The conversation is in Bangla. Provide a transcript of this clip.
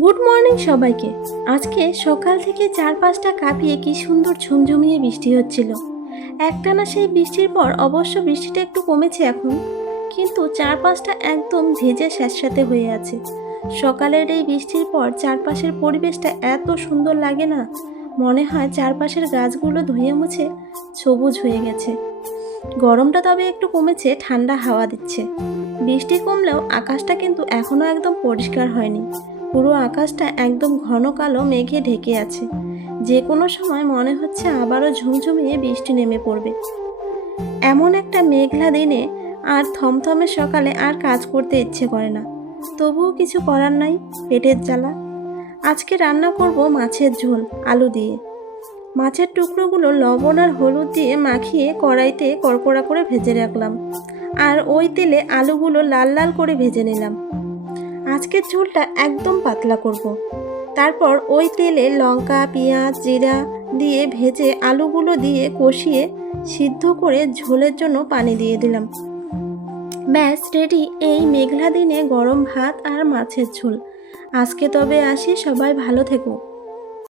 গুড মর্নিং সবাইকে। আজকে সকাল থেকে চারপাশটা কাঁপিয়ে কি সুন্দর ঝুমঝুমিয়ে বৃষ্টি হচ্ছিল। একটানা সেই বৃষ্টির পর অবশ্য বৃষ্টিটা একটু কমেছে এখন, কিন্তু চারপাশটা একদম ভেজে স্যাঁতস্যাঁতে হয়ে আছে। সকালের এই বৃষ্টির পর চারপাশের পরিবেশটা এত সুন্দর লাগে না, মনে হয় চারপাশের গাছগুলো ধুয়ে মুছে সবুজ হয়ে গেছে। গরমটা তবে একটু কমেছে, ঠান্ডা হাওয়া দিচ্ছে। বৃষ্টি কমলেও আকাশটা কিন্তু এখনও একদম পরিষ্কার হয়নি। পুরো আকাশটা একদম ঘন কালো মেঘে ঢেকে আছে। যে কোনো সময় মনে হচ্ছে আবারও ঝুমঝুমিয়ে বৃষ্টি নেমে পড়বে। এমন একটা মেঘলা দিনে আর থমথমে সকালে আর কাজ করতে ইচ্ছে করে না। তবুও কিছু করার নাই, পেটের জ্বালা। আজকে রান্না করব মাছের ঝোল আলু দিয়ে। মাছের টুকরোগুলো লবণ আর হলুদ দিয়ে মাখিয়ে কড়াইতে কড়কড়া করে ভেজে রাখলাম, আর ওই তেলে আলুগুলো লাল লাল করে ভেজে নিলাম। আজকের ঝোলটা একদম পাতলা করব। তারপর ওই তেলে লঙ্কা, পেঁয়াজ, জিরা দিয়ে ভেজে আলুগুলো দিয়ে কষিয়ে সিদ্ধ করে ঝোলের জন্য পানি দিয়ে দিলাম। ব্যাস রেডি এই মেঘলা দিনে গরম ভাত আর মাছের ঝোল। আজকে তবে আসি, সবাই ভালো থেকো।